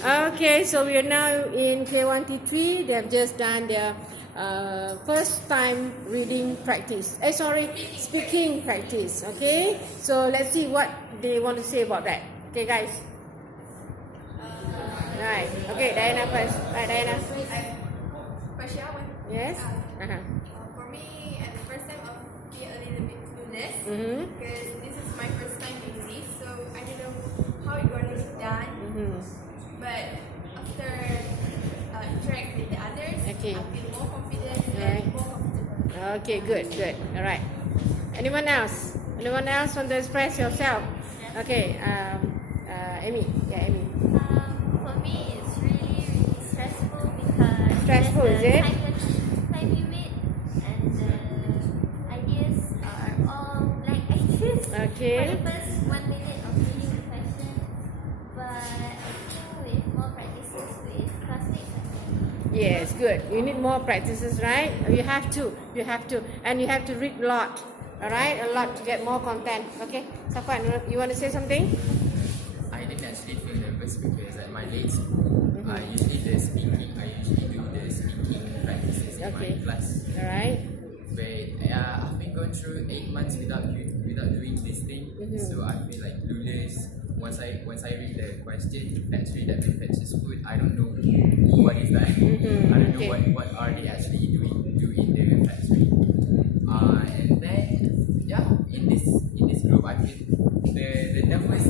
Okay, so we are now in K1T3. They have just done their first time reading practice. Speaking practice. Okay, so let's see what they want to say about that. Okay, guys. Right. Okay, Diana first. Right, Diana. Question one. Yes. For me, at the first time, I'll be a little bit clueless because this is my first time doing this, so I don't know how it's going to be done. But after interact with the others, Okay. I feel more confident and more comfortable. Okay, good. All right. Anyone else? Anyone else want to express yourself? Okay. Amy. Yeah, Amy. For me, it's really stressful because Stressful, is it? Time limit and the ideas are all blank ideas Okay. for the first 1 minute of reading the question. But I think with more practices with classmates, Yes, good. You need more practices, right? You have to, and you have to read a lot. All right, a lot to get more content. Okay, Safwan, you want to say something? I didn't actually feel nervous because at my late school, I usually do the speaking practices in my class. All right. But I've been going through 8 months without doing this thing, so I feel like clueless. Once I read the question, factory that manufactures food, I don't know what is that. I don't know what are they actually doing in the factory. And then in this group, I feel the nervous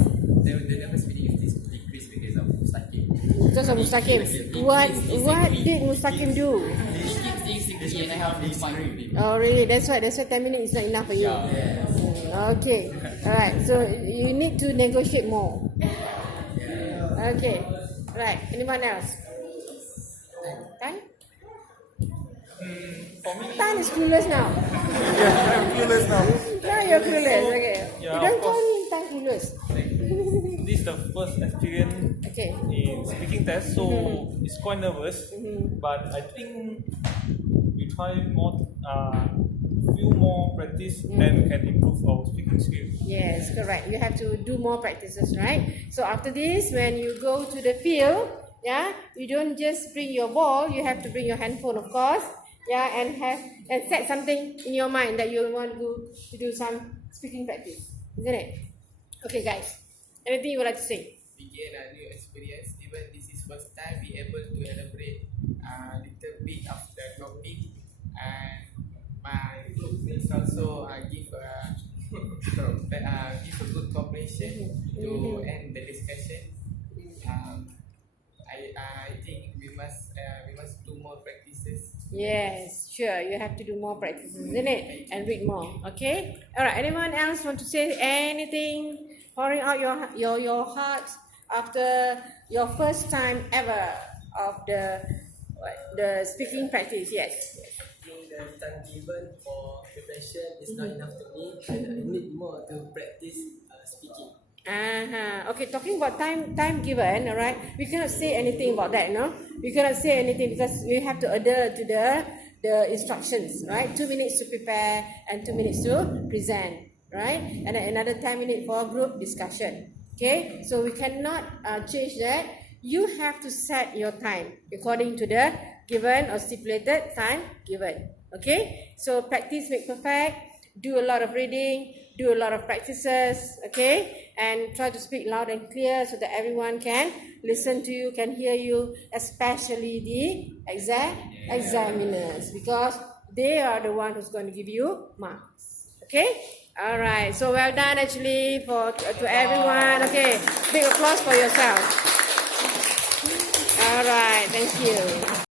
feeling is decreased because of Mustaqim. Because of Mustaqim. What did Mustaqim do? And I have this mind. Oh, really? That's why 10 minutes is not enough for you. Okay. All right. So you need to negotiate more. Okay. Right. Anyone else? Tan? For me, Tan is clueless now. I'm clueless now. Now you're clueless. Okay. Yeah, You don't of call course. me Tan clueless. This is the first experience Okay. in speaking test, so it's quite nervous. But I think we try few more practice, then we can improve our speaking skills. Yes, correct. You have to do more practices, right? So after this, when you go to the field, you don't just bring your ball. You have to bring your handphone, of course. And set something in your mind that you want to do some speaking practice, isn't it? Okay, guys. Anything you would like to say? We gain a new experience. Even this is first time we able to elaborate a little bit of the topic, and my group will also give a good cooperation to end the discussion. I think we must do more practices. Yes, sure. You have to do more practices, isn't it? And read more. Okay. All right. Anyone else want to say anything? Pouring out your heart after your first time ever of the speaking practice. Yes. I think the time given for preparation is not enough to me, and I need more to practice speaking. Okay, talking about time given, all right. We cannot say anything about that, no? We cannot say anything because we have to adhere to the instructions, right? 2 minutes to prepare and 2 minutes to present, right? And then another 10 minutes for group discussion. Okay, so we cannot change that. You have to set your time according to the given or stipulated time given. Okay, so practice make perfect. Do a lot of reading, do a lot of practices, okay? And try to speak loud and clear so that everyone can listen to you, can hear you, especially the examiners, because they are the one who's going to give you marks. Okay? All right. So well done actually to everyone. Okay. Big applause for yourself. All right. Thank you.